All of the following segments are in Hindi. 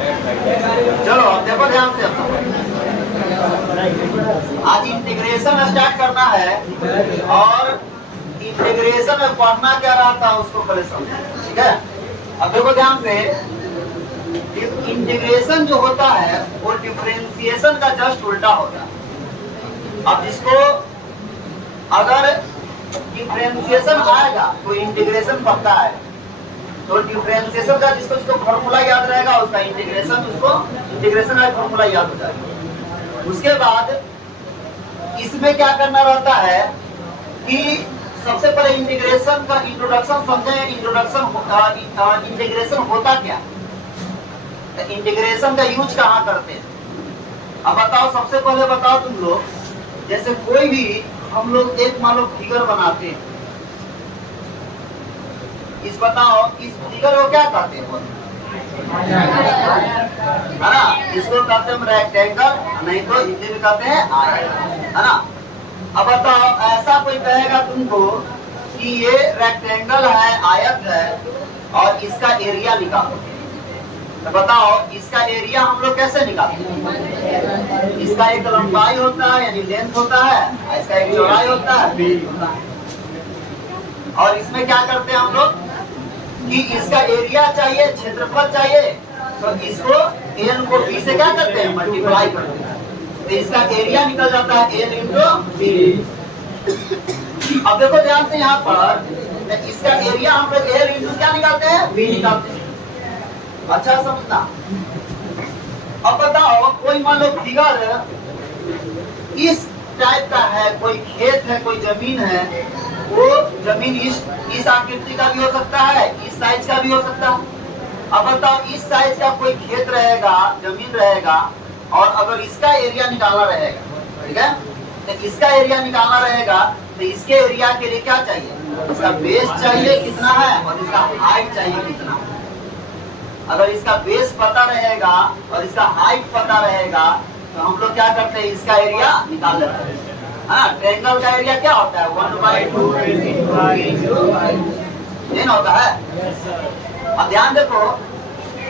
चलो अब देखो ध्यान से। आज इंटीग्रेशन स्टार्ट करना है और इंटीग्रेशन में पढ़ना क्या रहता है उसको पहले समझो, ठीक है। अब देखो ध्यान से, इंटीग्रेशन जो होता है वो डिफरेंशिएशन का जस्ट उल्टा होता है। अब जिसको अगर डिफरेंशिएशन आएगा तो इंटीग्रेशन पक्का है, तो डिफरेंशिएशन का जिसको फॉर्मूला याद रहेगा उसका इंटीग्रेशन का फॉर्मूला याद हो जाएगा। उसके बाद इसमें क्या करना रहता है कि सबसे पहले इंटीग्रेशन का इंट्रोडक्शन समझे। इंटीग्रेशन होता क्या, तो इंटीग्रेशन का यूज कहाँ करते हैं। अब बताओ, सबसे पहले बताओ तुम लोग, जैसे कोई भी हम लोग एक मान लो फिगर बनाते हैं, बताओ इस फिगर को क्या कहते हैं, है ना। इसको कहते हैं रेक्टेंगल, नहीं तो हिंदी में कहते हैं आयत, है ना। अब बताओ, ऐसा कोई कहेगा तुमको कि ये रेक्टेंगल है, आयत है और इसका एरिया निकालो, तो बताओ इसका एरिया हम लोग कैसे निकालते हैं। इसका एक लंबाई होता है यानी लेंथ होता है, इसका एक चौड़ाई होता है, और इसमें क्या करते हैं हम लोग कि इसका एरिया चाहिए, क्षेत्रफल चाहिए, तो इसको एन को बी से क्या करते हैं, मल्टीप्लाई करते हैं, तो इसका एरिया निकल जाता है एन इंटू बी। अब देखो ध्यान से यहाँ पर, इसका एरिया हम लोग एल इंटू क्या निकालते हैं, बी निकालते हैं। अच्छा समझना। अब बताओ, कोई मान लो फिगर इस टाइप का है, कोई खेत है, कोई जमीन है, वो जमीन इस आकृति का भी हो सकता है, इस साइज का भी हो सकता है। अब बताओ, इस साइज का कोई खेत रहेगा, जमीन रहेगा, और अगर इसका एरिया निकालना रहेगा, ठीक है, तो इसका एरिया निकालना रहेगा, तो इसके एरिया के लिए क्या चाहिए, इसका बेस चाहिए कितना है और इसका हाइट चाहिए कितना। अगर इसका बेस पता रहेगा और इसका हाइट पता रहेगा तो हम लोग क्या करते हैं, इसका एरिया निकाल लेते हैं, है ना। ट्रायंगल का एरिया क्या होता है, 1/2 ये ना होता है। अब ध्यान देखो,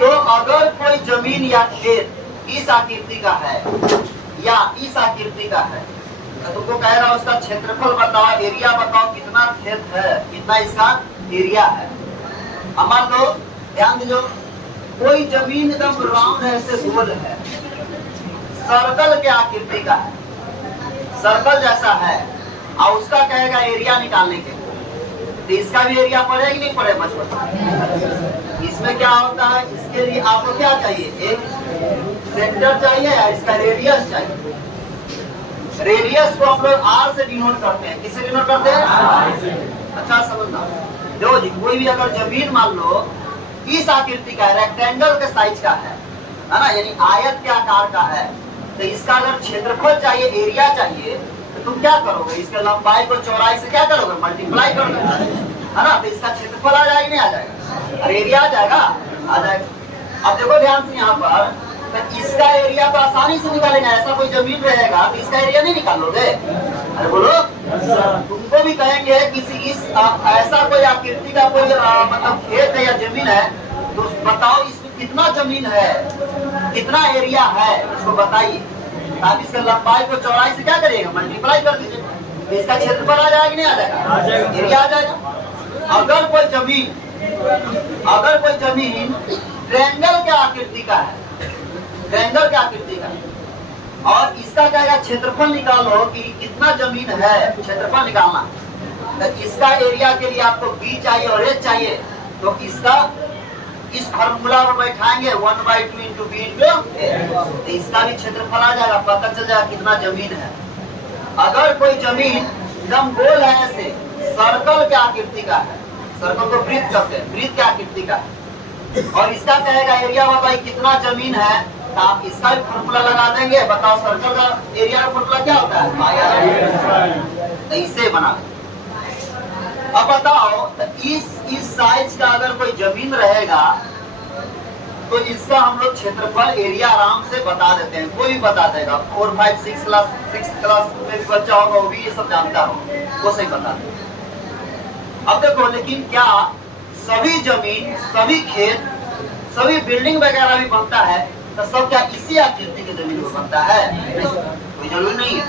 तो अगर कोई जमीन या खेत इस आकृति का है या इस आकृति का है, तो तुमको कह रहा उसका क्षेत्रफल बताओ, एरिया बताओ, कितना खेत है, कितना इसका एरिया है। अब मान लो, ध्यान दीजिए, कोई जमीन एकदम राउंड है, ऐसे गोल है, सर्कल के आकृति का है, सर्कल जैसा है, और उसका कहेगा एरिया निकालने के, तो इसका भी एरिया पड़ेगा कि नहीं पड़े बच्चों। इसमें क्या होता है, इसके लिए आपको क्या चाहिए, एक सेंटर चाहिए या इसका रेडियस चाहिए। रेडियस को हम लोग आर से डिनोट करते हैं, किससे डिनोट करते हैं। अच्छा समझना, जो कोई भी अगर जमीन मान लो इस आकृति का है, रेक्टेंगल के साइज का है ना, यानी आयत के आकार का है, तो इसका अगर क्षेत्रफल चाहिए, एरिया चाहिए, तो तुम क्या करोगे, इसके लंबाई को चौड़ाई से क्या करोगे, मल्टीप्लाई कर दोगे, है ना। तो इसका क्षेत्रफल आ जाएगा, नहीं आ जाएगा, और एरिया आ जाएगा, आ जाएगा। अब देखो ध्यान से यहाँ पर, तो इसका एरिया तो आसानी से निकालेंगे, ऐसा कोई जमीन रहेगा तो इसका एरिया नहीं निकालोगे, अरे बोलो। तुमको भी कहेंगे किसी ऐसा कोई आकृति का कोई मतलब खेत है या जमीन है, तो बताओ इसमें कितना जमीन है, कितना एरिया है, इसको बताइए। आप इसका लंबाई को चौड़ाई से क्या करिएगा, मल्टीप्लाई कर दीजिए, तो इसका क्षेत्रफल आ जाएगा कि नहीं आ जाएगा, एरिया आ जाएगा। अगर कोई जमीन ट्रायंगल के आकृति का है, ट्रायंगल के आकृति का, और इसका कहेगा क्षेत्रफल निकालो कि कितना जमीन है, क्षेत्रफल निकालना, तो इसका एरिया के लिए आपको बी चाहिए और एच चाहिए, तो इसका इस फार्मूला को बैठाएंगे 1/2 इंटू बी इंटू ए, इसका भी क्षेत्रफल आ जाएगा, पता चल जाएगा कितना जमीन है। अगर कोई जमीन एकदम गोल है, ऐसे सर्कल के आकृति का है, सर्कल को वृत्त कहते हैं, वृत्त के आकृति का, और इसका कहेगा एरिया बताइए कितना जमीन है, तो आप इसका भी फॉर्मूला लगा देंगे। बताओ सर्कल का एरिया का फॉर्मूला क्या होता है, तो इसे बना। अब बताओ, तो इस साइज का अगर कोई जमीन रहेगा तो इसका हम लोग क्षेत्रफल एरिया आराम से बता देते हैं, कोई भी बता देगा, 4, 5, 6 क्लास में भी बच्चा होगा वो भी ये सब जानता हो, वो सही बता देगा। अब देखो, लेकिन क्या सभी जमीन, सभी खेत सभी बिल्डिंग वगैरह भी बनता है तो सब क्या इसी आकृति की जमीन में बनता है? कोई जरूरी नहीं है।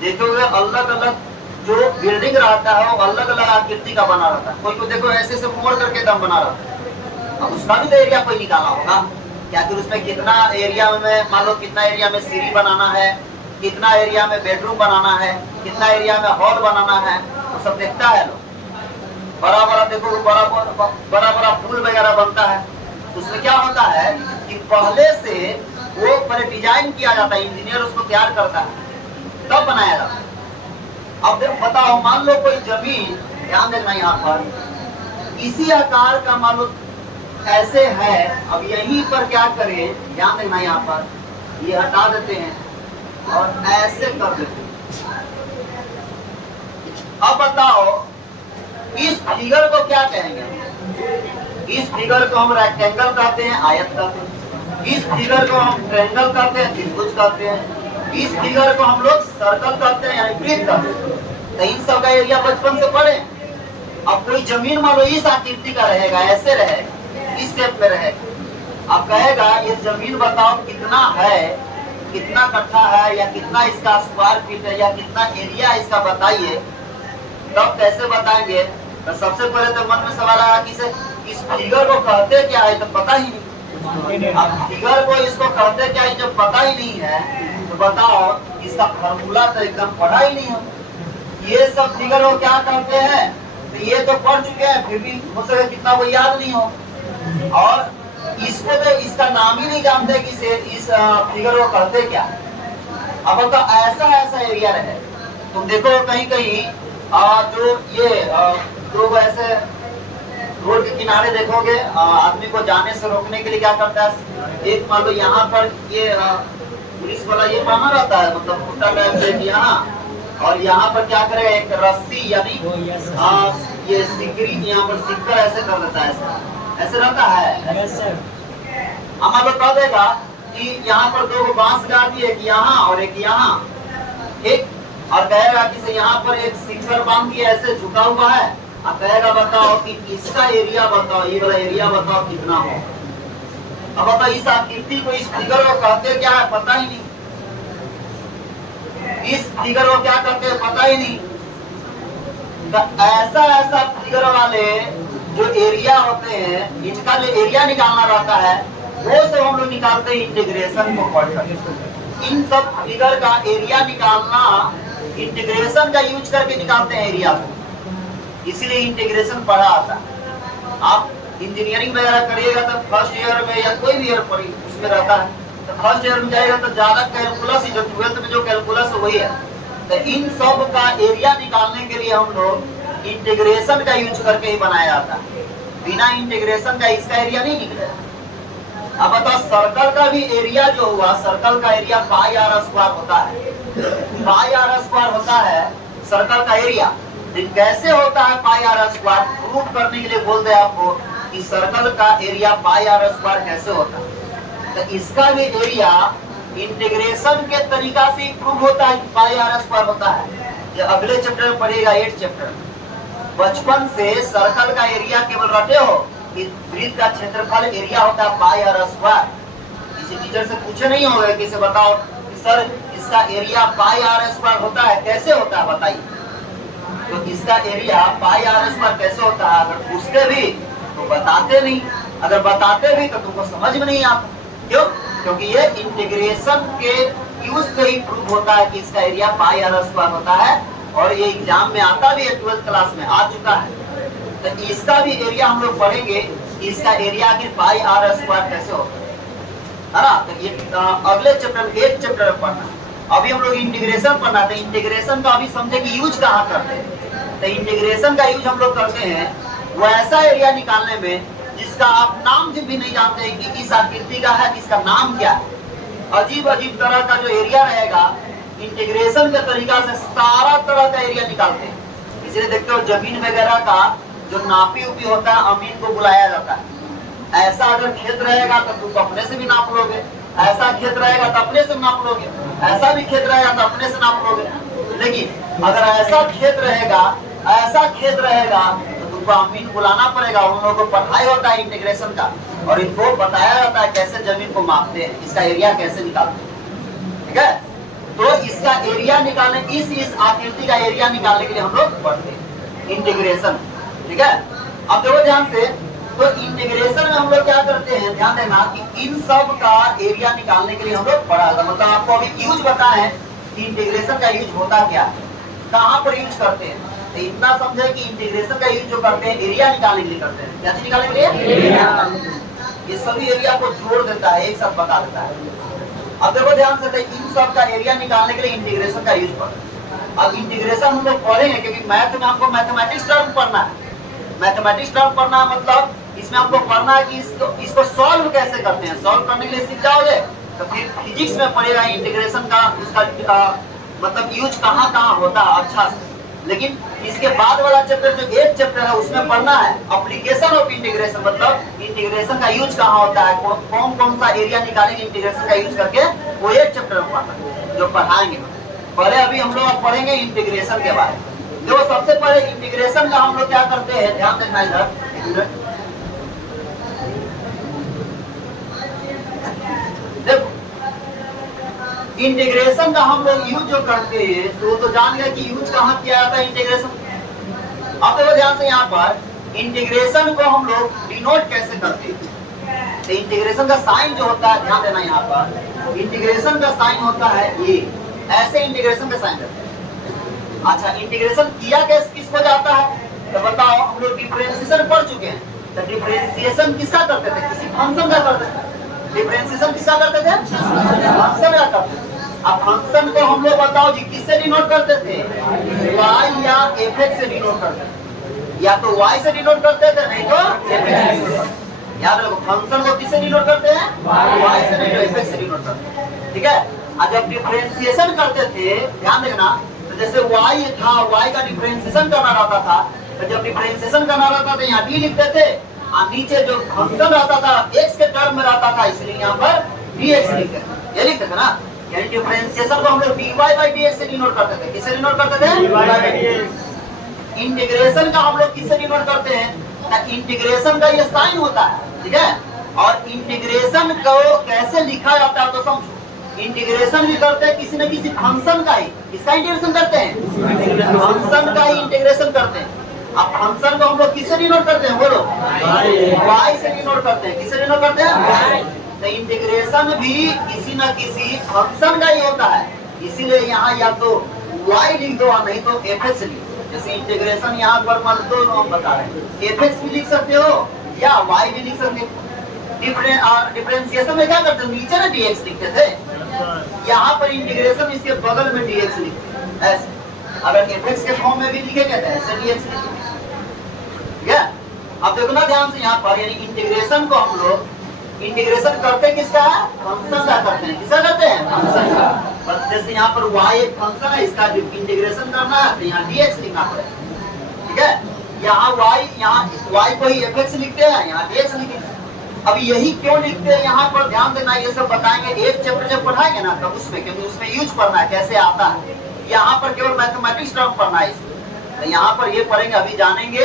देखोगे अलग अलग जो बिल्डिंग रहता है वो अलग अलग आकृति का बना रहता है। कोई को देखो ऐसे से मोड़ करके दम बना रहता है, अब उसका भी तो एरिया कोई निकाला होगा क्या, कि उसमें कितना एरिया में, मान लो कितना एरिया में सीढ़ी बनाना है, कितना एरिया में बेडरूम बनाना है, कितना एरिया में हॉल बनाना है, वो सब देखता है लोग। बड़ा बड़ा देखो बड़ा बड़ा पुल वगैरह बनता है, उसमें क्या होता है कि पहले से वो पहले डिजाइन किया जाता है, इंजीनियर उसको तैयार करता है तब बनाया जाता है। अब देखो बताओ, मान लो कोई जमीन, ध्यान देना यहाँ पर इसी आकार का मान लो ऐसे है, अब यहीं पर क्या करें, ध्यान देना यहाँ पर ये हटा देते हैं और ऐसे कर देते हैं। अब बताओ इस फिगर को क्या कहेंगे? इस फिगर को हम रेक्टेंगल कहते हैं, आयत कहते हैं। इस फिगर को हम ट्रायंगल कहते हैं, त्रिभुज कहते हैं। इस फिगर को हम लोग सर्कल कहते हैं, यानी वृत्त कहते हैं। तो इन सब का एरिया बचपन से पढ़े। अब कोई जमीन मान लो इस आकृति का रहेगा, ऐसे रहेगा, इस शेप में रहेगा। अब कहेगा ये जमीन बताओ कितना है, कितना कट्ठा है, या कितना इसका स्क्वायर फीट है, या कितना एरिया इसका बताइए। तब कैसे बताएंगे? तो सबसे पहले तो मन में सवाल आया कि इस फिगर को कहते क्या है, तो पता ही नहीं। अब फिगर को इसको कहते क्या है जब पता ही नहीं है, तो बताओ इसका फॉर्मूला तो एकदम पढ़ा ही नहीं हो। ये सब फिगर को क्या कहते हैं, तो ये तो पढ़ चुके हैं, फिर भी हो सके कितना वो याद नहीं हो। और इसको तो इसका नाम ही नहीं जानते कि इस फिगर को कहते क्या। अब तो ऐसा ऐसा एरिया रहे, तुम देखो कहीं कहीं जो ये लोग ऐसे रोड के किनारे देखोगे, आदमी को जाने से रोकने के लिए क्या करता है, एक मान लो यहाँ पर ये पुलिस वाला ये बना रहता है, मतलब फुट्टा टाइप से यहाँ, और यहाँ पर क्या करे एक रस्सी यानी ये सिकरी यहाँ पर सिक्कर ऐसे कर देता है, ऐसे रहता है। हमारा तो कह देगा कि यहाँ पर दो बांस गाड़ दिए, एक यहाँ और एक यहाँ, एक, और कहेगा कि यहाँ पर एक सिक्कर बांध दिया ऐसे झुका हुआ है, और कहेगा बताओ कि इसका एरिया बताओ, ये वाला एरिया बताओ कितना हो। अब बताओ इस आकृति को, इस फिगर को कहते क्या है, पता ही नहीं। इस फिगर को क्या कहते हैं, पता ही नहीं। तो ऐसा ऐसा फिगर वाले जो एरिया होते हैं, इनका जो एरिया निकालना रहता है वो सब हम लोग निकालते हैं इंटीग्रेशन को पढ़कर। इन सब फिगर का एरिया निकालना इंटीग्रेशन का यूज करके निकालते हैं एरिया को, इसीलिए इंटीग्रेशन पढ़ा आता है। आप इंजीनियरिंग वगैरह करिएगा तो फर्स्ट ईयर में या कोई भी ईयर पर उसमें रहता है, तो फर्स्ट ईयर में जाएगा तो ज्यादा कैलकुलस ही, जो 12th में जो कैलकुलस वही है। तो इन सब का एरिया निकालने के लिए हम लोग इंटीग्रेशन का यूज करके ही बनाया जाता है, बिना इंटीग्रेशन का इसका एरिया नहीं निकलेगा। अब बताओ सर्कल का भी एरिया जो हुआ, सर्कल का एरिया पाई आर स्क्वायर होता है, पाई आर स्क्वायर होता है सर्कल का एरिया। कैसे होता है पाई आर स्क्वायर, प्रूफ करने के लिए बोलते हैं आपको कि सर्कल का एरिया पाई आर स्क्वायर कैसे होता है। तो इसका भी एरिया इंटीग्रेशन के तरीका से प्रूव होता है, पाई आर स्क्वायर होता है। ये अगले चैप्टर में पढ़ेगा, 8th चैप्टर। बचपन से सर्कल का एरिया केवल रटे हो कि वृत्त का क्षेत्रफल एरिया होता है पाई आर स्क्वायर। किसी टीचर से पूछे नहीं होगा कि इसे बताओ कि सर इसका एरिया पाई आर स्क्वायर होता है, कैसे होता है बताइए। तो इसका एरिया पाई आर स्क्वायर कैसे होता है, अगर पूछते भी तो बताते नहीं, अगर बताते भी तो तुमको समझ में नहीं आता। क्यों? क्योंकि ये इंटीग्रेशन के यूज से ही प्रूव होता है कि इसका एरिया पाई आर स्क्वायर होता है, और ये एग्जाम में आता भी है, 12th क्लास में आ चुका है। तो इसका भी एरिया हम लोग पढ़ेंगे कि इसका एरिया आखिर पाई आर स्क्वायर कैसे होता है ना। तो ये अगले चैप्टर में, 8th चैप्टर में पढ़ना। अभी हम लोग इंटीग्रेशन पढ़ना, तो इंटीग्रेशन का अभी समझे कि यूज कहाँ करते हैं। तो इंटीग्रेशन का यूज हम लोग करते हैं वो ऐसा एरिया निकालने में जिसका आप नाम भी नहीं जानते हैं कि इस आकृति का है, इसका नाम क्या है। अजीब अजीब तरह का जो एरिया रहेगा, इंटीग्रेशन के तरीका से सारा तरह का एरिया निकालते हैं। इसलिए देखते हो जमीन वगैरह का जो नापी उपी होता है, अमीन को बुलाया जाता है। ऐसा अगर खेत रहेगा तो तुम अपने से भी नाप लोगे, ऐसा खेत रहेगा तो अपने से नाप लोगे, ऐसा भी खेत रहेगा तो अपने से नाप लोगे। लेकिन अगर ऐसा खेत रहेगा, ऐसा खेत रहेगा तो तुमको अमीन बुलाना पड़ेगा। उन लोगों को पढ़ाई होता है इंटीग्रेशन का, और इनको बताया जाता है कैसे जमीन को मापते हैं, इसका एरिया कैसे निकालते हैं। ठीक है, तो इसका एरिया निकालने, इस आकृति का एरिया निकालने के लिए हम लोग पढ़ते हैं इंटीग्रेशन। ठीक है, अब देखो ध्यान से, तो इंटीग्रेशन में हम लोग क्या करते हैं, ध्यान देना कि इन सब का एरिया निकालने के लिए हम लोग पढ़ा था, मतलब आपको अभी यूज पता है कि इंटीग्रेशन का यूज होता क्या है, कहाँ पर यूज करते हैं। तो इतना समझे कि इंटीग्रेशन का यूज जो करते हैं एरिया निकालने के लिए करते हैं। क्या चीज निकालने के लिए? ये सभी एरिया को जोड़ देता है, एक साथ बता देता है। अब देखो ध्यान से, इन सब का एरिया निकालने के लिए इंटीग्रेशन का यूज पढ़ते। अब इंटीग्रेशन हम लोग पढ़ेंगे क्योंकि मैथ में हमको मैथमेटिक्स टर्म पढ़ना है। मैथमेटिक्स टर्म पढ़ना मतलब इसमें हमको पढ़ना है कि इसको सॉल्व कैसे करते हैं। सॉल्व करने के लिए सीख जाओगे तो फिर फिजिक्स में पढ़ेगा इंटीग्रेशन का, उसका मतलब यूज कहाँ कहाँ होता है अच्छा से। लेकिन इसके बाद वाला चैप्टर जो 8 चैप्टर है उसमें पढ़ना है एप्लीकेशन ऑफ इंटीग्रेशन, मतलब इंटीग्रेशन का यूज कहाँ होता है, कौन कौन सा एरिया निकालेंगे इंटीग्रेशन का यूज करके, वो 8 चैप्टर में पढ़ना है जो पढ़ाएंगे। पहले अभी हम लोग पढ़ेंगे इंटीग्रेशन के बारे में। देखो सबसे पहले इंटीग्रेशन का हम लोग क्या करते हैं, ध्यान देना इधर। देखो इंटीग्रेशन का हम लोग यूज जो करते हैं तो जान गए कि यूज कहाँ किया जाता है इंटीग्रेशन। अब देखो ध्यान से, यहाँ पर इंटीग्रेशन को हम लोग डिनोट कैसे करते हैं। तो इंटीग्रेशन का साइन जो होता है, ध्यान देना, यहाँ पर इंटीग्रेशन का साइन होता है ये, ऐसे इंटीग्रेशन का साइन करते हैं। अच्छा, इंटीग्रेशन किया किसको जाता है, तो बताओ, हम लोग डिफरेंशिएशन पढ़ चुके हैं। तो डिफरेंशिएशन किसका करते थे, किसी फंक्शन का करते थे। डिफरेंशिएशन किसका करते थे, फंक्शन का करते थे। अब फंक्शन को हम लोग बताओ जी किससे डिनोट करते थे, y या fx से डिनोट करते थे, या तो y से डिनोट करते थे, नहीं तो fx से। याद रखो, फंक्शन को किससे डिनोट करते हैं, y से, नहीं तो fx से डिनोट करते हैं। ठीक है, और जब डिफरेंशिएशन करते थे, ध्यान देना, तो जैसे y था, y का डिफरेंशिएशन करना रहता था, तो जब डिफरेंशिएशन करना रहता था यहाँ d लिखते थे, और नीचे जो फंक्शन रहता था x के टर्म में रहता था, इसलिए यहाँ पर dx लिखते थे, ये लिखते थे ना। यानी डिफरेंशिएशन को हम लोग dy by dx से डिनोट करते थे। किससे डिनोट करते थे, dy by dx। इंटीग्रेशन का हम लोग किससे डिनोट करते हैं, इंटीग्रेशन का ये साइन होता है। ठीक है, और इंटीग्रेशन को कैसे लिखा जाता है तो समझो। इंटीग्रेशन भी करते हैं किसी न किसी फंक्शन का ही, किसका इंटीग्रेशन करते हैं, फंक्शन का ही इंटीग्रेशन करते हैं। अब फंक्शन को हम लोग किससे डिनोट करते हैं, बोलो, y से डिनोट करते हैं। किससे डिनोट करते हैं, तो इंटीग्रेशन भी किसी न किसी फंक्शन का ही होता है, इसीलिए यहाँ या तो y लिख दो और नहीं तो fx लिख दो। जैसे इंटीग्रेशन यहाँ पर मान दो हम बता रहे हैं, fx भी लिख सकते हो या y भी लिख सकते हो। डिफरेंशिएशन में क्या करते हो, नीचे ना dx लिखते थे, यहाँ पर इंटीग्रेशन इसके बगल में dx लिखते हैं ऐसे। अगर fx के फॉर्म में भी लिखेंगे तो ऐसे dx लिखेंगे। ठीक है, अब देखो ना ध्यान से, यहाँ पर यानी इंटीग्रेशन को हम लोग इंटीग्रेशन करते किसका है, फंक्शन का करते हैं। किसका करते हैं, फंक्शन का। बस जैसे यहाँ पर y एक फंक्शन है, इसका इंटीग्रेशन करना है तो यहाँ dx लिखना पड़ेगा। ठीक है, यहाँ y को ही fx लिखते हैं, यहाँ dx लिखेंगे। अब यही क्यों लिखते हैं, यहाँ पर ध्यान देना, ये सब बताएंगे एक चैप्टर जब पढ़ाएंगे ना तब उसमें, क्योंकि उसमें यूज करना है कैसे आता है। यहाँ पर केवल मैथमेटिक्स टर्म पढ़ना है, तो यहाँ पर ये पढ़ेंगे। अभी जानेंगे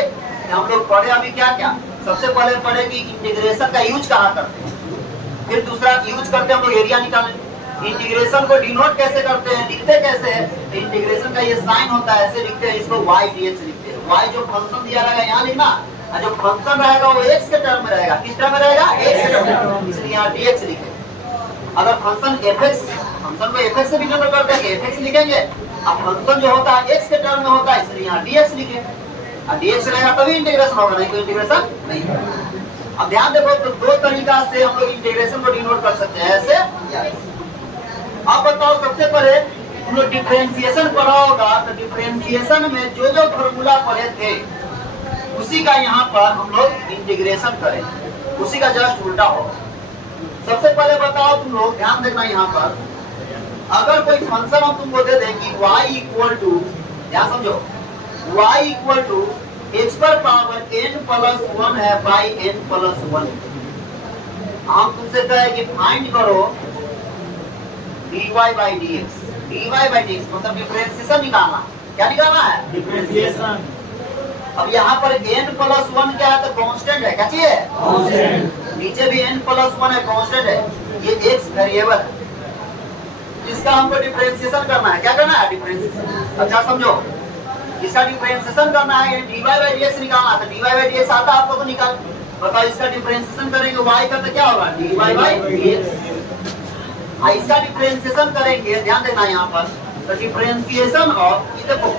हम लोग पढ़े अभी क्या क्या। सबसे पहले पढ़े कि इंटीग्रेशन का यूज कहाँ करते हैं, फिर दूसरा यूज करते हैं हम लोग एरिया निकालने। इंटीग्रेशन को डिनोट कैसे करते हैं, लिखते कैसे हैं, तो इंटीग्रेशन का ये साइन होता है, ऐसे लिखते हैं, इसको y dx लिखते हैं। y जो फंक्शन दिया रहेगा यहाँ लिखना, और जो फंक्शन रहेगा वो x के टर्म में रहेगा। किस टर्म में रहेगा, x के टर्म में, इसलिए यहाँ dx लिखे। अगर फंक्शन fx, फंक्शन को fx से डिनोट करते हैं, fx लिखेंगे। अब फंक्शन जो होता है x के टर्म में होता है, इसलिए यहाँ dx लिखे। dx रहेगा तभी इंटीग्रेशन होगा, नहीं तो इंटीग्रेशन नहीं होगा। अब ध्यान देखो, तो दो तरीका से हम लोग इंटीग्रेशन को डिनोट कर सकते हैं, ऐसे या ऐसे। अब बताओ, सबसे पहले हम लोग डिफरेंशिएशन पढ़ा होगा, तो डिफरेंशिएशन में जो जो फॉर्मूला पढ़े थे उसी का यहाँ पर हम लोग इंटीग्रेशन करें, उसी का जस्ट उल्टा होगा। सबसे पहले बताओ तुम लोग, ध्यान देखना, यहाँ पर अगर कोई फंक्शन हम तुमको दे दें कि y इक्वल टू, ध्यान समझो, y इक्वल टू x पर पावर n प्लस 1 है बाई n प्लस 1। हम तुमसे कहे कि फाइंड करो dy by dx। dy by dx मतलब डिफरेंशिएशन निकालना। क्या निकालना है, डिफरेंशिएशन। अब यहाँ पर n प्लस 1 क्या है? तो कांस्टेंट है। क्या चाहिए? कांस्टेंट। नीचे भी n प्लस 1 है, कांस्टेंट है। ये x वेरिएबल है, इसका हमको डिफरेंशिएशन करना है। क्या करना है? डिफरेंशिएशन। अच्छा समझो, इसका डिफरेंशिएशन करना है, dy बाई dx निकालना है। तो dy बाई dx आता है आपको तो निकाल। बताओ, इसका डिफरेंशिएशन करेंगे y का तो क्या होगा? dy by dx। इसका डिफरेंशिएशन करेंगे, ध्यान देना यहाँ पर, तो डिफरेंशिएशन ऑफ, ये देखो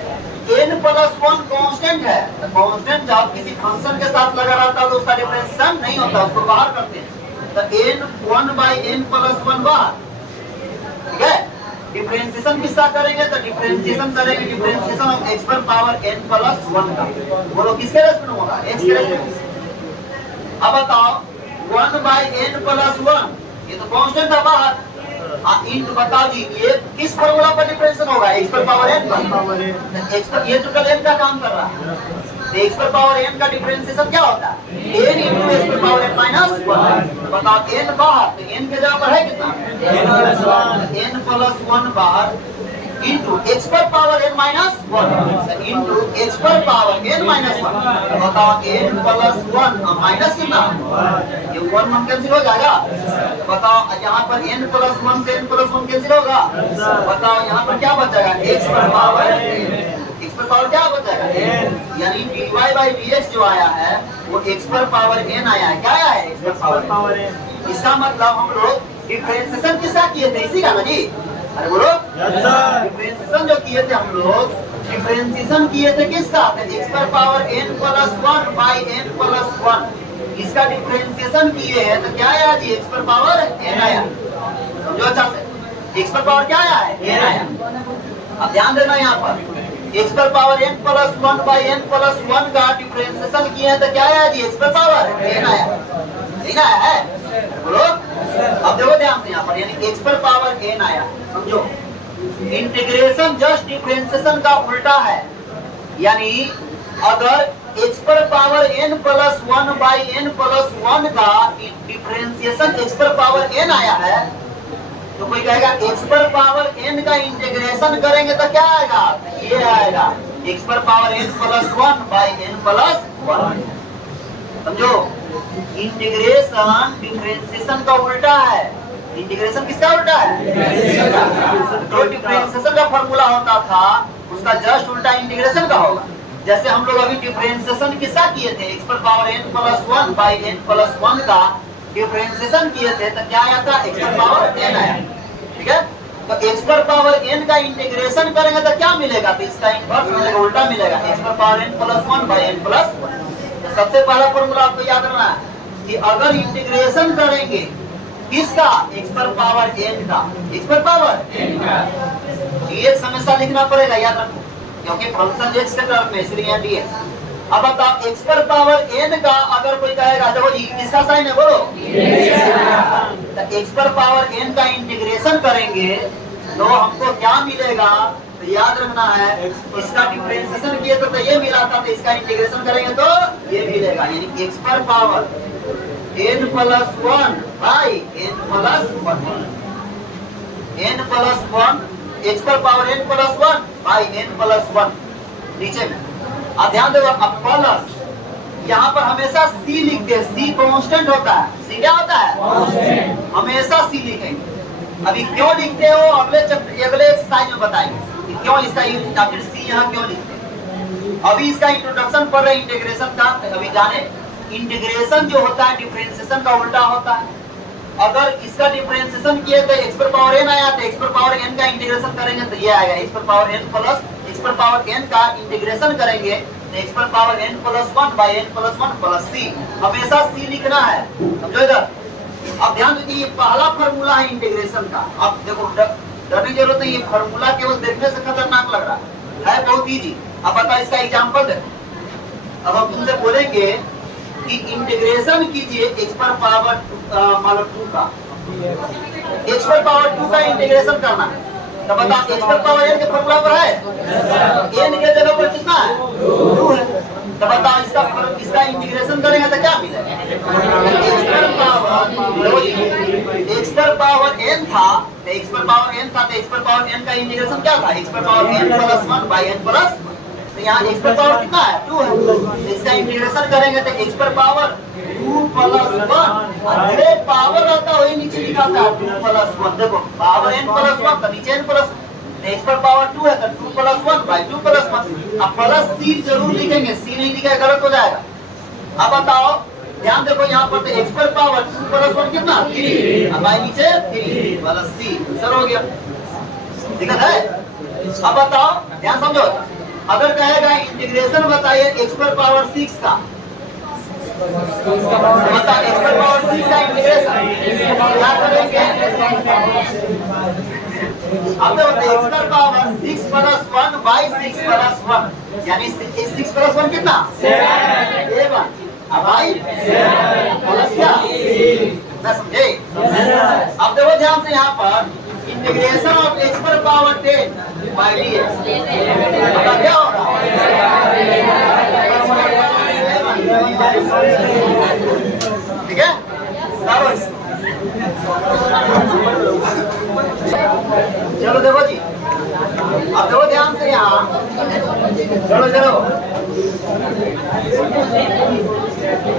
n प्लस 1 कांस्टेंट है। तो कांस्टेंट जब किसी फंक्शन के साथ लगा रहता है तो उसका डिफरेंशिएशन नहीं होता, उसको बाहर करते हैं। तो n 1 बाई n प्लस 1 बाहर, ठीक है। डिफरेंशिएशन किसका करेंगे? तो डिफरेंशिएशन करेंगे डिफरेंशिएशन ऑफ x पर पावर n प्लस 1 का। बोलो किसके रेस्पेक्ट में होगा? x के रेस्पेक्ट। अब बताओ 1 बाई n प्लस 1, ये तो कांस्टेंट था बाहर। इंटू, बताओ जी ये किस फॉर्मूला पर डिफरेंशिएशन होगा? x पर पावर n पर। x पर, ये तो कल n का काम कर रहा है। तो x पर पावर n का डिफरेंशिएशन क्या होता है? n इंटू x पर पावर n माइनस 1। बताओ n बाहर, तो n के जगह पर है कितना? n प्लस 1 बाहर इंटू x पर power n minus 1 into x पर पावर n माइनस 1। बताओ n प्लस 1 माइनस कितना? ये 1 कैंसिल हो जाएगा। बताओ यहाँ पर n प्लस 1 से n प्लस 1 कैंसिल होगा। बताओ यहाँ पर क्या बचेगा? x पर पावर क्या बचेगा? यानी dy बाई dx जो आया है वो x पर पावर n आया है। क्या आया है? x पर पावर n। इसका मतलब हम लोग डिफरेंशिएशन किसका किए थे? इसी का ना जी। अरे बोलो, डिफरेंशिएशन जो किए थे हम लोग, डिफरेंशिएशन किए थे किसका? x पर power n plus 1 by n plus 1। इसका डिफरेंशिएशन किए हैं तो क्या आया जी? x पर पावर n आया। समझो अच्छा से, x पर पावर क्या आया है? n आया। अब ध्यान देना यहाँ पर, x पर power n plus 1 by n plus 1 का डिफरेंशिएशन किए हैं तो क्या आया जी? x पर पावर n आया। ठीक है बोलो। अब देखो ध्यान से यहाँ पर, यानी x पर पावर n आया। समझो, इंटीग्रेशन जस्ट डिफरेंशिएशन का उल्टा है। यानी अगर x पर power n plus 1 by n plus 1 का डिफरेंशिएशन x पर पावर n आया है, तो कोई कहेगा x पर पावर n का इंटीग्रेशन करेंगे तो क्या आएगा? ये आएगा x पर power n plus 1 by n plus 1। समझो, इंटीग्रेशन डिफरेंशिएशन का उल्टा है। इंटीग्रेशन किसका उल्टा है? जो डिफरेंशिएशन का फॉर्मूला होता था उसका जस्ट उल्टा इंटीग्रेशन का होगा। जैसे हम लोग अभी डिफरेंशिएशन किसका किए थे? x पर power n plus 1 by n plus 1 का डिफरेंशिएशन किए थे तो क्या आया था? x पर पावर n आया। ठीक है, तो x पर पावर n का इंटीग्रेशन करेंगे तो क्या मिलेगा? तो इसका इनवर्स मिलेगा, उल्टा मिलेगा, x पर power n plus 1 by n plus 1। तो सबसे पहला फॉर्मूला आपको याद रखना है कि अगर इंटीग्रेशन करेंगे किसका? x पर पावर n का, x पर पावर n का dx हमेशा लिखना पड़ेगा, याद रखो, क्योंकि फंक्शन x के टर्म में, इसलिए यहाँ dx। अब बताओ x पर पावर n का अगर कोई कहेगा, देखो जी किसका साइन है बोलो? तो x पर पावर n का इंटीग्रेशन करेंगे तो हमको क्या मिलेगा? तो याद रखना है, इसका डिफरेंशिएशन किए तो ये मिला था, तो इसका इंटीग्रेशन करेंगे तो ये मिलेगा। यानी x पर power n plus 1 by n plus 1, n plus 1, x पर power n plus 1 by n plus 1 नीचे में। अब ध्यान दो, अब प्लस यहाँ पर हमेशा c लिखते हैं, c कांस्टेंट होता है। c क्या होता है? हमेशा c लिखेंगे। अभी क्यों लिखते हो अगले एक्सरसाइज में बताएंगे क्यों इसका यूज, आखिर सी यहाँ क्यों लिखते हैं। अभी इसका इंट्रोडक्शन पढ़ रहे इंटीग्रेशन का। अभी जाने इंटीग्रेशन जो होता है डिफरेंशिएशन का उल्टा होता है। अगर इसका डिफरेंशिएशन किए तो x पर पावर n आया, तो x पर पावर n का इंटीग्रेशन करेंगे तो ये आएगा x पर पावर n प्लस x पर पावर n का इंटीग्रेशन करेंगे तो x पर power n plus 1 by n plus 1 plus c। हमेशा c लिखना है, समझो इधर। अब ध्यान दो, ये पहला फॉर्मूला है इंटीग्रेशन का। अब देखो डरने की जरूरत नहीं, ये फॉर्मूला केवल देखने से खतरनाक लग रहा है बहुत इजी। अब बताओ इसका एग्जांपल देखो। अब हम तुमसे बोलेंगे कि इंटीग्रेशन कीजिए x पर पावर मतलब 2 का, x पर पावर 2 का इंटीग्रेशन करना है। तो बताओ x पर पावर n के फॉर्मूला पर है, n के जगह पर कितना है? 2 है। तो बताओ इसका इंटीग्रेशन करेंगे तो क्या मिलेगा? x पर पावर n था, तो x पर पावर n था, तो x पर पावर n का इंटीग्रेशन क्या था? x पर power n plus 1 by n plus 1। तो यहाँ x पर पावर कितना है 2 है, तो इसका इंटीग्रेशन करेंगे तो x पर पावर 2 प्लस 1, जो पावर रहता है वही नीचे लिखा था 2 प्लस 1। देखो पावर n प्लस 1 तो नीचे n प्लस, x पर पावर 2 है तो 2 प्लस 1 बाई 2 प्लस 1। अब प्लस c जरूर लिखेंगे, c नहीं लिखेगा गलत हो जाएगा। अब बताओ ध्यान देखो यहाँ पर तो x पर पावर 2 प्लस 1 कितना 3, अब बाई नीचे 3 प्लस c सर हो गया, दिक्कत है। अब बताओ ध्यान समझो, अगर कहेगा इंटीग्रेशन बताइए x पर पावर 6 का, बताओ x पर पावर 6 का इंटीग्रेशन क्या करेंगे। अब देखो x पर पावर 6 प्लस 1 बाई 6 प्लस 1, यानी 6 प्लस 1 कितना 7। अब भाई प्लस क्या ना समझे। अब देखो ध्यान से यहाँ पर इंटीग्रेशन ऑफ x पर पावर 10 बाई dx क्या होगा, ठीक है। चलो देखो जी, अब देखो ध्यान से यहाँ, चलो चलो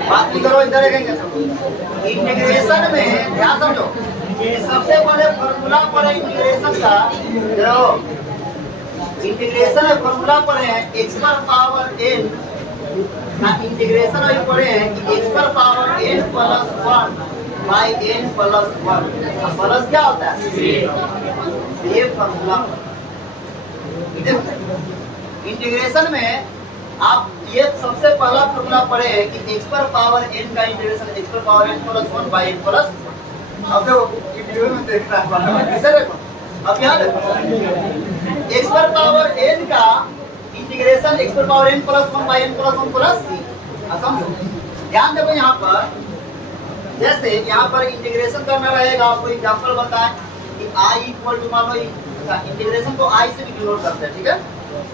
बात नहीं करो, इधर रहेंगे। इंटीग्रेशन में ध्यान समझो, सबसे पहले फॉर्मूला पढ़े इंटीग्रेशन का, जो इंटीग्रेशन है फॉर्मूला पढ़े हैं x पर पावर n ना, इंटीग्रेशन अभी पढ़े हैं कि x पर power n plus 1 by n plus 1, plus क्या होता है ये फॉर्मूला। इंटीग्रेशन में आप ये सबसे पहला फॉर्मूला पढ़े हैं कि x पर पावर n का इंटीग्रेशन x पर power n plus 1 by n plus, अब देखो वीडियो में देख रहा है इधर देखो, अब यहाँ देखो x पर पावर n का इंटीग्रेशन x पर power n plus 1 by n plus 1 plus c। समझो ध्यान देखो यहाँ पर, जैसे यहाँ पर इंटीग्रेशन करना रहेगा, आपको एग्जांपल बताएं कि i इक्वल टू, मान लो इंटीग्रेशन को i से डिनोट करते हैं, ठीक है।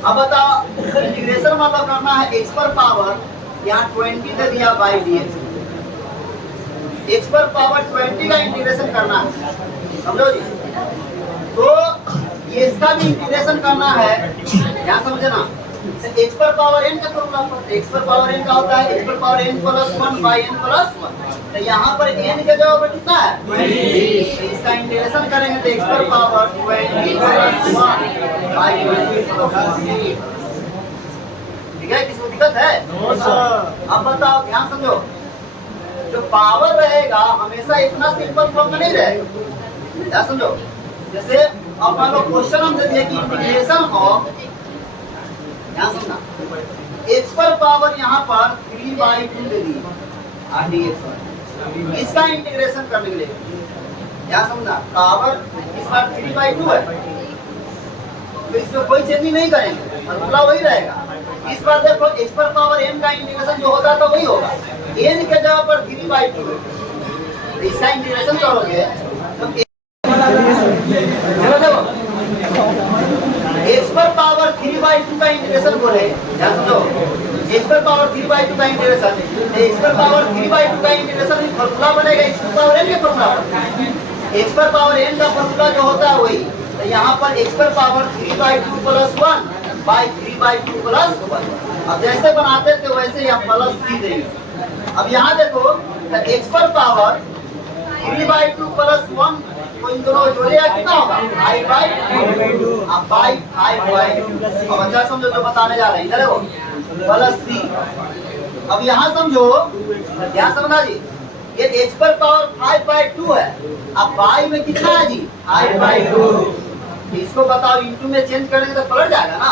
अब बताओ इंटीग्रेशन मतलब करना है x पर पावर यहाँ 20 दे दिया बाई dx, x पर पावर 20 का इंटीग्रेशन करना है, समझो जी। तो ये इसका भी इंटीग्रेशन करना है, यहाँ समझे ना। x पर पावर n का फॉर्मूला पर, x पर पावर n का होता है x पर power n plus 1 by n plus 1, तो यहाँ पर n के जगह पर कितना है 20, तो इसका इंटीग्रेशन करेंगे तो x पर पावर 20 प्लस 1 बाई 20 प्लस 1, ठीक है। किसी को दिक्कत है? अब बताओ ध्यान समझो, जो पावर रहेगा हमेशा इतना सिंपल फॉर्म में नहीं रहेगा, ध्यान समझो। जैसे अब मान लो क्वेश्चन हम दे दिए कि इंटीग्रेशन ऑफ, ध्यान समझना, x पर पावर यहाँ पर 3/2 दे दी dx, इसका इंटीग्रेशन करने के लिए ध्यान समझना, पावर इस बार 3/2 है तो इसमें कोई चेंज नहीं करेंगे, फॉर्मूला वही रहेगा। इस बार देखो x पर पावर n का इंटीग्रेशन जो होता था वही होगा, n के जगह पर 3/2, तो इसका इंटीग्रेशन करोगे तो चलो देखो x पर पावर 3/2 का इंटीग्रेशन बोले, ध्यान सुनो, x पर पावर 3/2 का इंटीग्रेशन, x पर पावर 3/2 का इंटीग्रेशन फॉर्मूला बनेगा x पर पावर n के फॉर्मूला पर, x पर पावर n का फॉर्मूला जो होता है वही, तो यहाँ पर x पर पावर 3/2 प्लस 1 बाई 3/2 प्लस 1, अब जैसे बनाते थे वैसे यहाँ प्लस c देंगे। अब यहाँ देखो तो x पर पावर 3/2 प्लस 1 तो इन दोनों जोड़िएगा कितना होगा 5/2, अब बाई 5/2, अब अच्छा समझो जो बताने जा रहे हैं, इधर देखो प्लस c। अब यहाँ समझो, ध्यान समझना जी, ये x पर पावर 5/2 है, अब बाई में कितना है जी 5/2, इसको बताओ इंटू में चेंज करेंगे तो पलट जाएगा ना।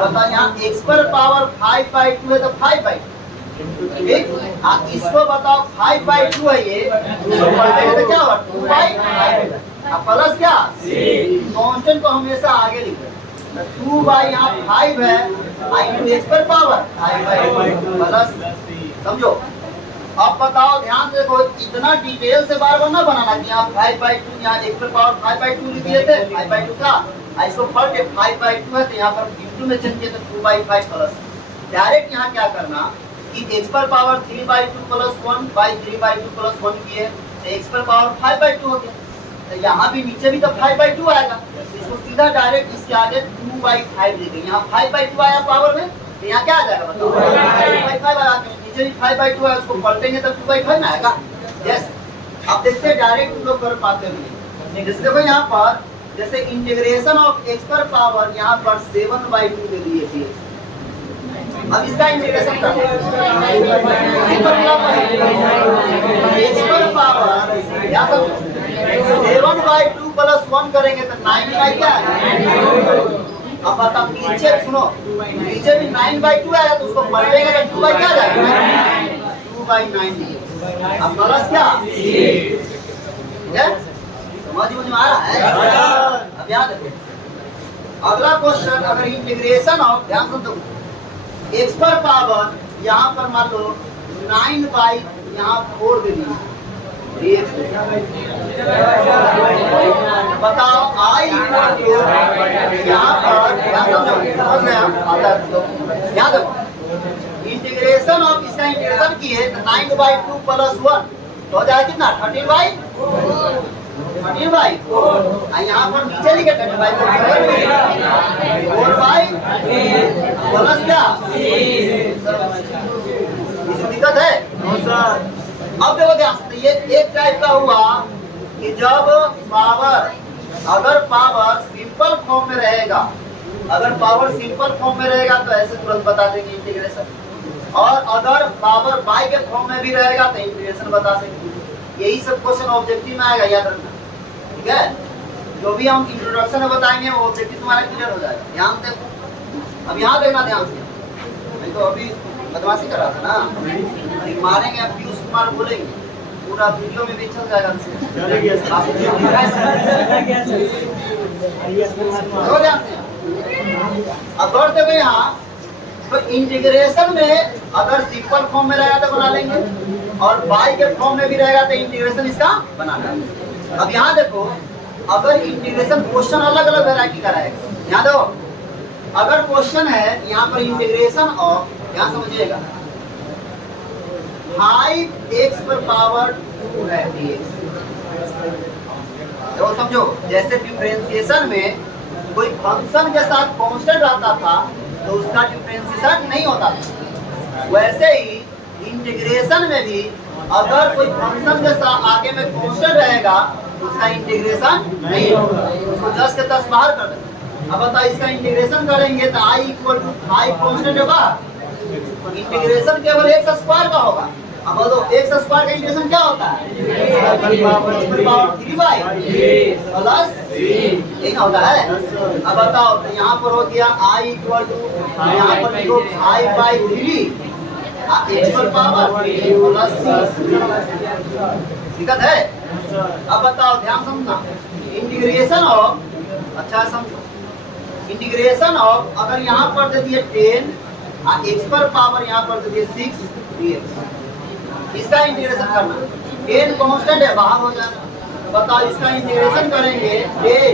बताओ यहाँ x पर पावर 5/2 है तो 5/2, ठीक, इसको बताओ 5/2 है ये, इसको पलटेंगे तो क्या होगा 2/5, अब प्लस क्या कांस्टेंट को हमेशा आगे लिखो, 2 बाई यहाँ 5 है, इंटू x पर पावर 5/2 प्लस, समझो। अब बताओ ध्यान से देखो, इतना डिटेल से बार बार ना बनाना कि यहाँ 5/2, यहाँ x पर पावर 5/2 लिख दिए थे, 5/2 था, इसको पलट के 5/2 है तो यहाँ पर इंटू में चेंज किया तो 2/5 प्लस। डायरेक्ट यहाँ क्या करना कि x पर पावर 3/2 प्लस 1 बाई 3/2 प्लस 1 किए तो x पर पावर 5/2 हो गया, तो यहाँ भी नीचे भी तो 5/2 आएगा, इसको सीधा डायरेक्ट इसके आगे 2/5 लिखेंगे, यहाँ 5/2 आया पावर में तो यहाँ क्या आ जाएगा बताओ? 2/5 आएगा। नीचे भी 5/2 है, उसको पलटेंगे तो 2/5 में आएगा। यस, अब देखते हैं डायरेक्ट तुम लोग कर पाते हो। जैसे देखो यहाँ पर जैसे इंटीग्रेशन ऑफ x पर पावर यहाँ पर 7/2 दे दिए थी। अब इसका इंटीग्रेशन करते हैं। x पर पावर यहाँ पर 7/2 + 1 करेंगे तो 9 क्या है? अब बताओ नीचे सुनो, नीचे भी 9/2 आएगा तो उसको पलटेंगे तो 2 क्या जाएगा? 2/9। अब प्लस क्या? ठीक है, समझ में आ रहा है? अब याद रखो अगला क्वेश्चन, अगर इंटीग्रेशन ऑफ, ध्यान सुन दो, x पर पावर यहाँ पर मान लो 9/4 दे दी, बताओ i यहाँ पर यहाँ देखो इंटीग्रेशन ऑफ, इसका इंटीग्रेशन की है तो 9/2 + 1 तो हो जाएगा कितना? 13/4। यहाँ पर नीचे लिखे 4/4 प्लस क्या? दिक्कत है? अब देखो ध्यान से, ये एक टाइप का हुआ कि जब पावर, अगर पावर सिंपल फॉर्म में रहेगा, अगर पावर सिंपल फॉर्म में रहेगा तो ऐसे तुरंत बता देंगे इंटीग्रेशन, और अगर पावर बाई के फॉर्म में भी रहेगा तो इंटीग्रेशन बता देंगे। यही सब क्वेश्चन ऑब्जेक्टिव में आएगा, याद रखना। ठीक है, जो भी हम इंट्रोडक्शन में बताएंगे वो ऑब्जेक्टिव तुम्हारा क्लियर हो जाएगा। ध्यान से अब यहाँ देखना ध्यान से, नहीं तो अभी बदमाशी कर रहा था ना, मारेंगे अब पीयूष कुमार बोलेंगे, पूरा वीडियो में भी चल जाएगा। अब और देखो यहाँ तो इंटीग्रेशन में अगर सिंपल फॉर्म में रहेगा तो बना लेंगे, और बाई के फॉर्म में भी रहेगा तो इंटीग्रेशन इसका बना लेंगे। अब यहाँ देखो अगर इंटीग्रेशन क्वेश्चन अलग अलग वैरायटी का रहेगा, यहाँ देखो अगर क्वेश्चन है यहाँ पर इंटीग्रेशन ऑफ, यहाँ समझिएगा 5x पर पावर 2 है dx, तो समझो जैसे डिफरेंशिएशन में कोई फंक्शन के साथ कांस्टेंट रहता था तो उसका डिफरेंशिएशन नहीं होता था, वैसे ही इंटीग्रेशन में भी अगर कोई फंक्शन के साथ आगे में कांस्टेंट रहेगा तो उसका इंटीग्रेशन नहीं होगा, उसको 10 के 10 बाहर कर देंगे। अब बताओ इसका इंटीग्रेशन करेंगे तो i = 5 कांस्टेंट होगा, इंटीग्रेशन केवल x² का होगा। अब बताओ x² का इंटीग्रेशन क्या होता है? 3/3 यही ना होता है। अब बताओ तो यहाँ पर हो गया i = यहाँ पर लिखो 5/3 x पर पावर दिक्कत है। अब बताओ ध्यान समझना, इंटीग्रेशन ऑफ, अच्छा समझो, इंटीग्रेशन ऑफ अगर यहाँ पर दे दिए 10 x पर पावर यहाँ पर दे दिए 6 dx, इसका इंटीग्रेशन करना, 10 कांस्टेंट है बाहर हो जाएगा। बताओ इसका इंटीग्रेशन करेंगे 10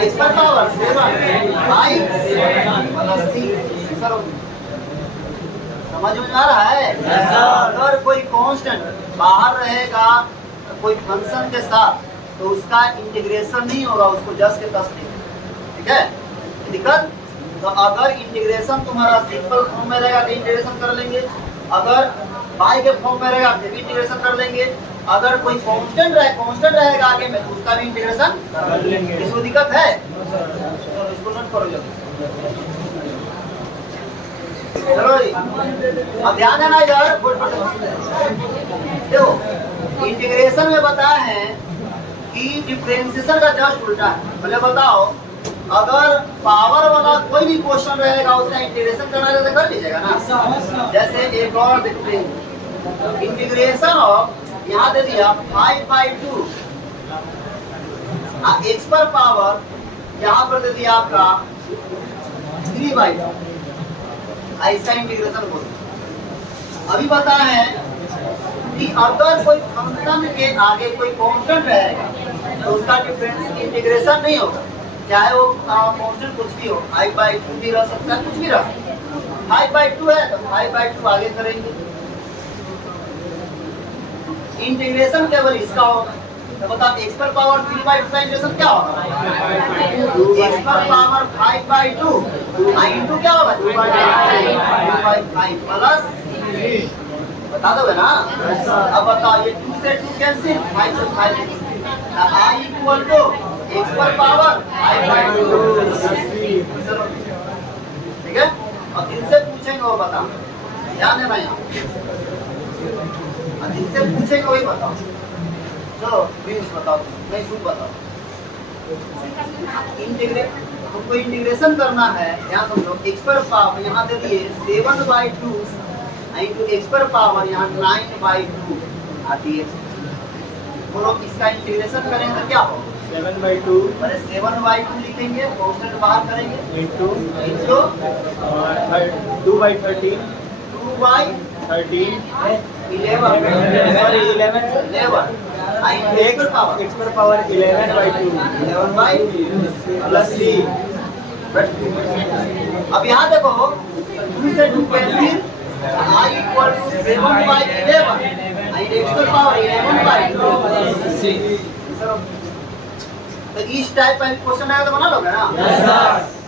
x पर पावर 7 i + 6, समझ में आ रहा है? अगर कोई कांस्टेंट बाहर रहेगा कोई फंक्शन के साथ तो उसका इंटीग्रेशन नहीं होगा, उसको 10 के 10 नहीं। ठीक है, दिक्कत? तो अगर इंटीग्रेशन तुम्हारा सिंपल फॉर्म में रहेगा तो इंटीग्रेशन कर लेंगे, अगर बाई के फॉर्म में रहेगा तो भी इंटीग्रेशन कर लेंगे, अगर कोई कांस्टेंट रहेगा आगे में तो उसका भी इंटीग्रेशन कर लेंगे। इसको दिक्कत है? चलो इसको नोट करो जल्दी। चलो अब ध्यान देना इधर, बोर्ड पर देखो इंटीग्रेशन में बताया है कि डिफरेंशिएशन का जस्ट उल्टा है। पहले बताओ अगर पावर वाला कोई भी क्वेश्चन रहेगा उसका इंटीग्रेशन करना है तो कर लीजिएगा ना। जैसे एक और देखते हैं, इंटीग्रेशन ऑफ यहाँ दे दिया 5/2 x पर पावर यहाँ पर दे दिया आपका 3/2, ऐसा इंटीग्रेशन बोलते। अभी बताया है कि अगर कोई फंक्शन के आगे कोई कांस्टेंट रहेगा तो उसका डिफरेंस इंटीग्रेशन नहीं होगा, चाहे वो कांस्टेंट कुछ भी हो, i/2 भी रह सकता है, कुछ भी रह सकता है। 5/2 है तो 5/2 आगे करेंगे, इंटीग्रेशन केवल इसका होगा। तो बताओ x पर पावर 3/2 का इंटीग्रेशन क्या होगा? x पर पावर 5/2 इंटू क्या होगा? 2/5 प्लस बता दोगे ना? अब बताओ ये 2 से 2 कैंसिल, 5 से 5 i इक्वल टू x पर पावर 5/2। ठीक है, और इनसे पूछेंगे वो बताओ, ध्यान देना यहाँ, इनसे पूछेंगे वही बताओ। चलो प्लीज बताओ, नहीं सुन बताओ। इंटीग्रेट हमको इंटीग्रेशन करना है, यहाँ समझो x पर पावर यहाँ दे दिए 7/2 इंटू x पर पावर यहाँ 9/2 आती है। बोलो इसका इंटीग्रेशन करेंगे तो क्या हो? 7/2 अरे 7/2 लिखेंगे, कांस्टेंट बाहर करेंगे इंटू इंटू 2/13 2/13 11 सॉरी 11 x पर पावर 11/2 प्लस 3। अब यहाँ देखो 2 से 2 cancel, i equal to 7/11 x पर पावर 11/2। तो इस टाइप का क्वेश्चन आएगा तो बना लोगे ना?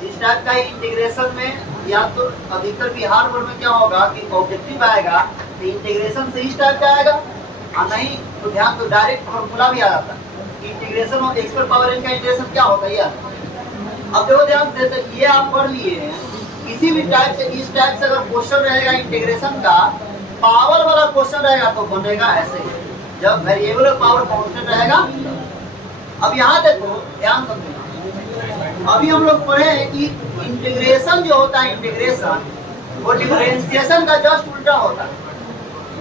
इस टाइप का इंटीग्रेशन में या तो अधिकतर बिहार बोर्ड में क्या होगा कि ऑब्जेक्टिव आएगा तो इंटीग्रेशन से इस टाइप का आएगा, और नहीं तो ध्यान तो डायरेक्ट फॉर्मूला भी आ जाता है। इंटीग्रेशन ऑफ x पर पावर n का इंटीग्रेशन क्या होता है यार? अब देखो ध्यान से, तो ये आप पढ़ लिए हैं, किसी भी टाइप से इस टाइप से अगर क्वेश्चन रहेगा इंटीग्रेशन का पावर वाला क्वेश्चन रहेगा तो बनेगा ऐसे, जब वेरिएबल पावर कांस्टेंट रहेगा। अब यहाँ देखो ध्यान समझना, अभी हम लोग पढ़े हैं कि इंटीग्रेशन जो होता है इंटीग्रेशन वो डिफरेंशिएशन का जस्ट उल्टा होता है।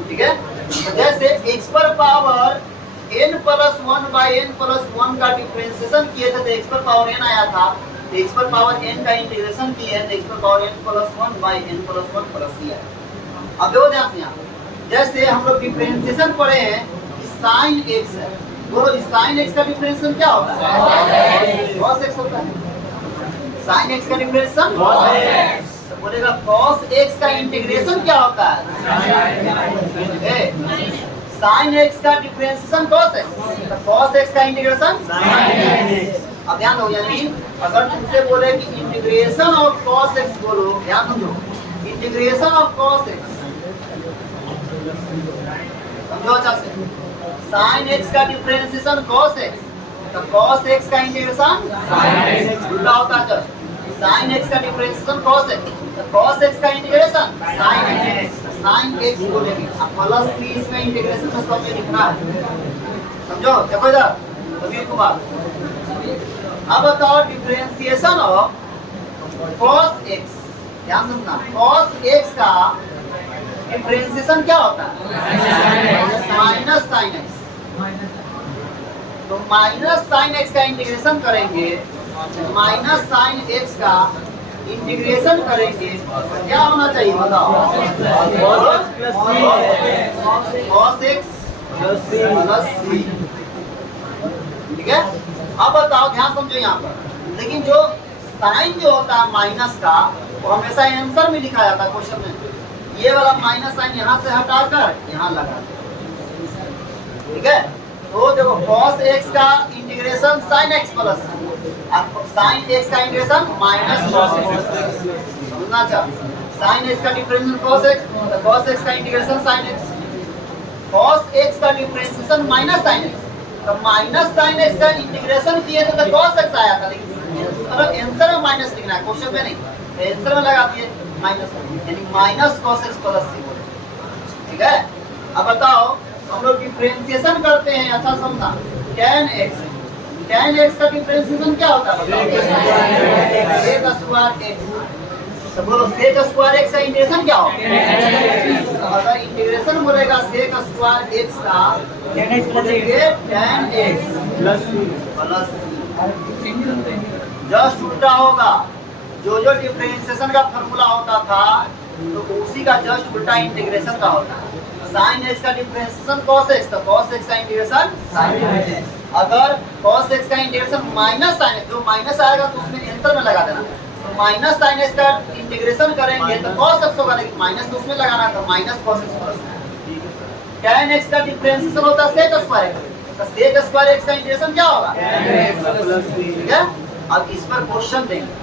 ठीक है, तो जैसे x पर पावर n+1/n+1 का डिफरेंशिएशन किए थे तो x पर पावर n आया था, तो x पर पावर n का इंटीग्रेशन किए हैं तो x पर पावर n+1/n+1 प्लस c है। अब देखो ध्यान से यहाँ, जैसे हम लोग डिफरेंशिएशन पढ़े हैं कि sin x है, बोलो sin x का डिफरेंशिएशन क्या होता है? cos x होता है। sin x का डिफरेंशिएशन cos x, तो बोलेगा cos x का इंटीग्रेशन क्या होता है? sin x का डिफरेंशिएशन cos x, तो cos x का इंटीग्रेशन sin x। अब ध्यान दो, यानी अगर तुमसे बोले कि इंटीग्रेशन ऑफ cos x, बोलो ध्यान समझो, इंटीग्रेशन ऑफ cos x समझो अच्छा से, sin x का डिफरेंशिएशन cos x, तो cos x का इंटीग्रेशन sin x उल्टा होता है। sin x का डिफरेंशिएशन cos x, तो cos x का integration sin x, sin x बोलेंगे। अब प्लस 3 इसमें इंटीग्रेशन में सब में लिखना है, समझो। देखो इधर समीर कुमार, अब बताओ डिफरेंशिएशन ऑफ cos x, ध्यान सुनना, cos x का डिफरेंशिएशन क्या होता है? Minus sine x. तो माइनस साइन एक्स का इंटीग्रेशन करेंगे, माइनस साइन एक्स का इंटीग्रेशन करेंगे तो क्या होना चाहिए बताओ? cos x plus c। ठीक है, अब बताओ ध्यान समझो यहाँ पर, लेकिन जो साइन जो होता है माइनस का वो हमेशा आंसर में लिखा जाता है क्वेश्चन में, ये वाला माइनस साइन यहाँ से हटाकर यहाँ लगा। ठीक है, तो देखो cos x का integration sin x plus sin x का इंटीग्रेशन माइनस cos x, समझना चाहिए। sin x का डिफरेंशिएशन cos x, तो cos x का integration sin x, cos x का डिफरेंशिएशन माइनस sin x, तो माइनस sin x का इंटीग्रेशन किए तो cos x आया था, लेकिन अगर आंसर में माइनस लिखना है क्वेश्चन में नहीं, आंसर में लगा दिए माइनस, यानी minus cos x plus c। ठीक है, अब बताओ हम लोग डिफरेंशिएशन करते हैं, अच्छा समझना, tan x, tan x का डिफरेंशिएशन क्या होता है? sec स्क्वायर x, तो बोलो sec स्क्वायर x का इंटीग्रेशन क्या होगा? अगर इंटीग्रेशन बोलेगा sec स्क्वायर x का tan x प्लस जस्ट उल्टा होगा, जो जो डिफरेंशिएशन का फॉर्मूला होता था तो उसी का जस्ट उल्टा इंटीग्रेशन का होता है। sin x का डिफरेंशिएशन cos x, तो cos x का इंटीग्रेशन sin x। अगर cos x का इंटीग्रेशन माइनस sin x, जो माइनस आएगा तो उसमें आंसर में लगा देना, तो माइनस sin x का इंटीग्रेशन करेंगे तो cos x होगा, लेकिन माइनस तो उसमें लगाना था, minus cos x plus tan x का डिफरेंशिएशन होता है sec स्क्वायर x, तो sec स्क्वायर x का इंटीग्रेशन क्या होगा? +3 ठीक है। अब इस पर क्वेश्चन देंगे,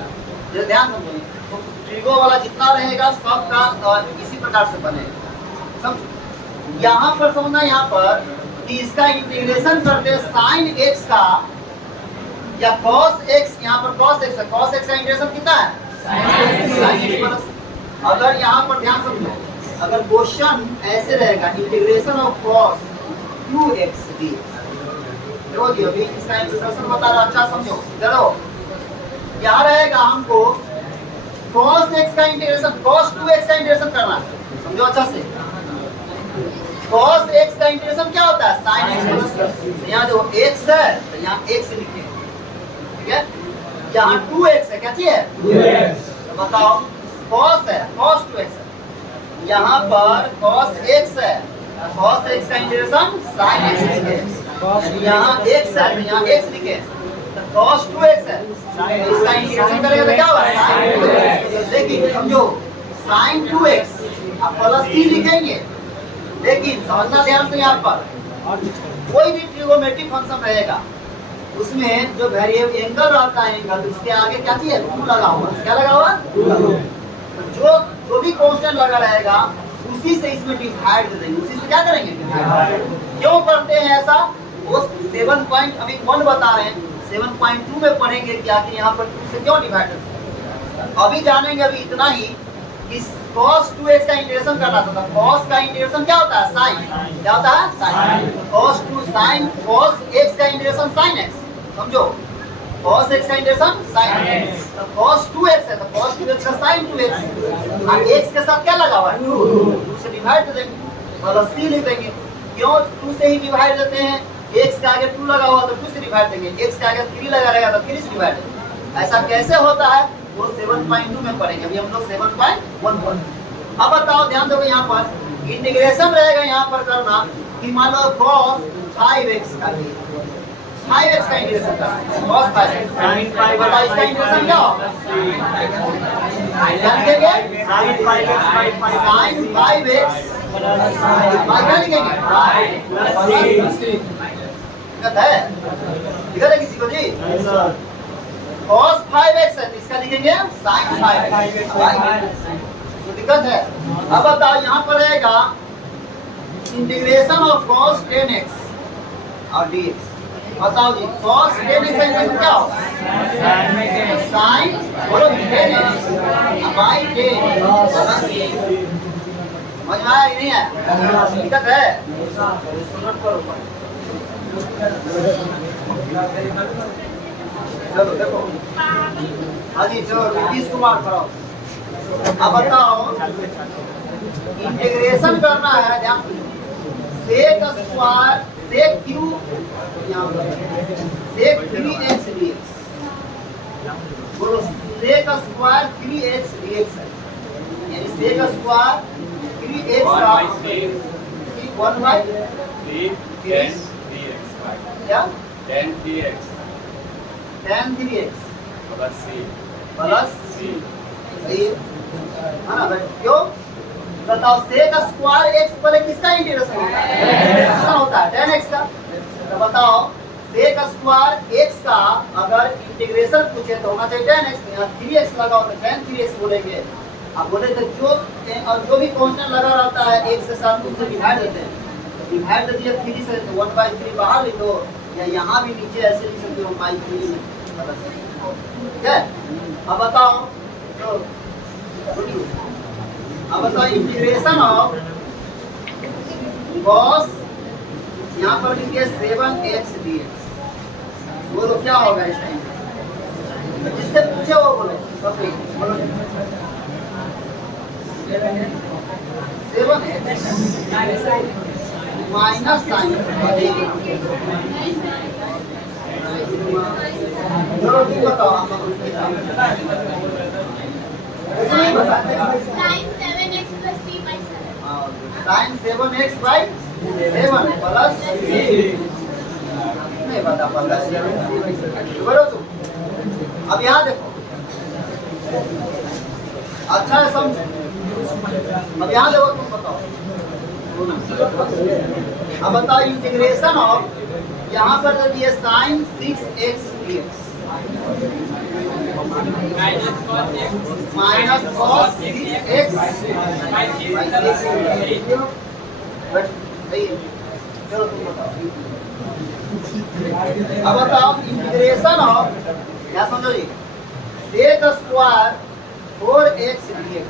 जो ध्यान समझिए, तो ट्रिगो वाला जितना रहेगा सबका इसी प्रकार से बनेगा। समझ यहाँ पर समझना, यहाँ पर कि इसका इंटीग्रेशन करते sin x का या cos x, यहाँ पर cos x है, cos x का इंटीग्रेशन कितना है? sin x प्लस, अगर यहाँ पर ध्यान समझो, अगर क्वेश्चन ऐसे रहेगा integration of cos 2x dx, देखो जी अभी इसका इंटीग्रेशन बता रहा, अच्छा समझो, चलो यहाँ रहेगा हमको cos x का इंटीग्रेशन, cos 2x का इंटीग्रेशन करना है, समझो अच्छा से। cos x का इंटीग्रेशन क्या होता है? sin x प्लस, यहाँ जो x है तो यहाँ x लिखे, ठीक है। यहाँ 2x है, क्या चाहिए? 2x तो बताओ, cos है, cos 2x है, यहाँ पर cos x है, cos x का इंटीग्रेशन sin x लिखे, यहाँ x है तो यहाँ x लिखे, cos 2x है, इसका इंटीग्रेशन करेगा तो क्या होगा? sin 2x। लेकिन समझो sin 2x अब प्लस c लिखेंगे, लेकिन समझना ध्यान से, यहाँ पर कोई भी ट्रिगोमेट्रिक फंक्शन रहेगा उसमें जो वेरिएबल एंगल रहता है, एंगल उसके आगे क्या चाहिए? 2 लगा हुआ, क्या लगा हुआ? 2 लगा हुआ। जो भी कांस्टेंट लगा रहेगा उसी से इसमें डिवाइड दे देंगे, उसी से क्या करेंगे? क्यों करते हैं ऐसा? वो 7 पॉइंट अभी 1 बता रहे हैं, 7.2 में पढ़ेंगे कि आखिर यहाँ पर 2 से क्यों डिवाइड करते हैं। अभी जानेंगे अभी इतना ही कि cos 2x का इंटीग्रेशन करना था, तो cos का इंटीग्रेशन क्या होता है? sin, क्या होता है? sin। cos 2 sin, cos x का इंटीग्रेशन sin x, समझो, cos x का इंटीग्रेशन sin x, तो cos 2x है तो cos 2x का sin 2x, और x के साथ क्या लगा हुआ है? 2 से डिवाइड कर देंगे, प्लस c लिख देंगे। क्यों 2 से ही डिवाइड देते हैं? x के आगे 2 लगा हुआ तो 2 से डिवाइड देंगे, x के आगे 3 लगा रहेगा तो 3 से डिवाइड देंगे। ऐसा कैसे होता है वो 7.2 में पढ़ेंगे, अभी हम लोग 7.1 पढ़ेंगे। अब बताओ, ध्यान दो, यहाँ पर इंटीग्रेशन रहेगा, यहाँ पर करना कि मान लो cos 5x का 5x का इंटीग्रेशन करना है, cos 5x, sin 5x, बताओ इसका इंटीग्रेशन क्या होगा? क्या लिखेंगे? sin 5x by 5 sin 5x क्या लिखेंगे? दिक्कत है? दिक्कत है किसी को जी? cos 5x है तो इसका लिखेंगे sin 5x, तो दिक्कत है। अब बताओ, यहाँ पर रहेगा इंटीग्रेशन ऑफ cos 10x और dx, बताओ जी cos 10x का इंटीग्रेशन क्या होगा? sin बोलो 10x by 10, समझ में आया कि नहीं है? दिक्कत है? चलो देखो, हाँ जी, चलो नीतीश कुमार खड़ा। अब बताओ, इंटीग्रेशन करना है, ध्यान sec square sec q, sec 3x dx, बोलो sec स्क्वायर 3x dx है, यानी sec स्क्वायर 3x का 1 by 10 dx क्या? 10 dx tan 3x plus c plus c सही है ना भाई? क्यों बताओ, sec स्क्वायर x पर किसका इंटीग्रेशन होता है? किसका होता है? tan x का। तो बताओ sec स्क्वायर x का अगर इंटीग्रेशन पूछे तो होना चाहिए tan x, यहाँ 3x लगा हो तो tan 3x बोलेंगे। अब बोले तो जो भी कांस्टेंट लगा रहता है x के साथ उससे डिवाइड देते हैं, डिवाइड कर दिया 3 से तो 1/3 बाहर लिख दो, या यहाँ भी नीचे ऐसे लिख सकते हो 1/3 में, ठीक है। अब बताओ, तो अब बताओ इंटीग्रेशन ऑफ cos, यहाँ पर लिखिए 7x dx, बोलो क्या होगा इसका इंटीग्रेशन? जिससे पूछे वो बोलो, सब बोलो 7x माइनस साइन, चलो ठीक बताओ, आप नहीं बता sin 7x plus c by 7. sin 7x by 7 plus नहीं बता प्लस बोलो तुम। अब यहाँ देखो, अच्छा है समझ, अब यहाँ देखो तुम बताओ, अब बताओ इंटीग्रेशन ऑफ, यहाँ पर जब ये sine 6x dx minus cos 6x but सही है। चलो तुम बताओ। अब बताओ इंटीग्रेशन ऑफ, क्या समझो जी, sec square 4x dx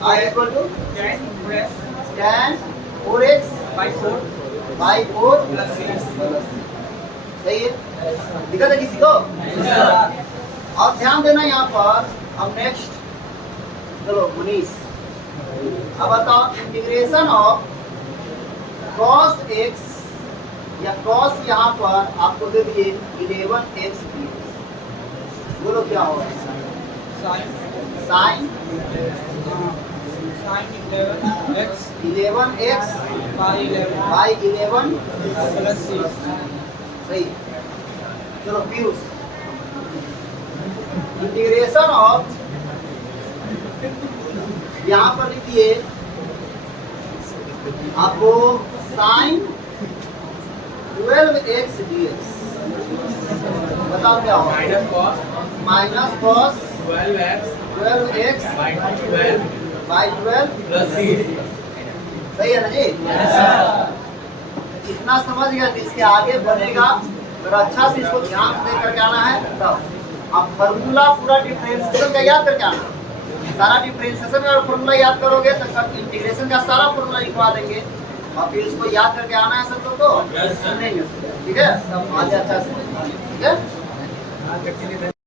I equal to tan 4x by 4 सही है, दिक्कत है किसी को? और ध्यान देना यहाँ पर। अब नेक्स्ट चलो मनीष, अब बताओ इंटीग्रेशन ऑफ cos x या cos यहाँ पर आपको दे दिए 11x बोलो क्या होगा? साइन 11x by 11 सही। चलो पीयूष, इंटीग्रेशन ऑफ यहाँ पर लिखिए आपको साइन 12x dx, बताओ क्या होगा? माइनस कॉस 12x by 12 सही है ना जी? इतना समझ गया, इसके आगे बनेगा अगर अच्छा से इसको ध्यान दे करके आना है तब। अब फॉर्मूला पूरा डिफरेंशिएशन का याद करके आना, सारा डिफरेंशिएशन का फॉर्मूला याद करोगे तो इंटीग्रेशन का सारा फॉर्मूला लिखवा देंगे और फिर इसको याद करके आना है सब लोग को। ठीक है, तब आगे अच्छा से, ठीक है।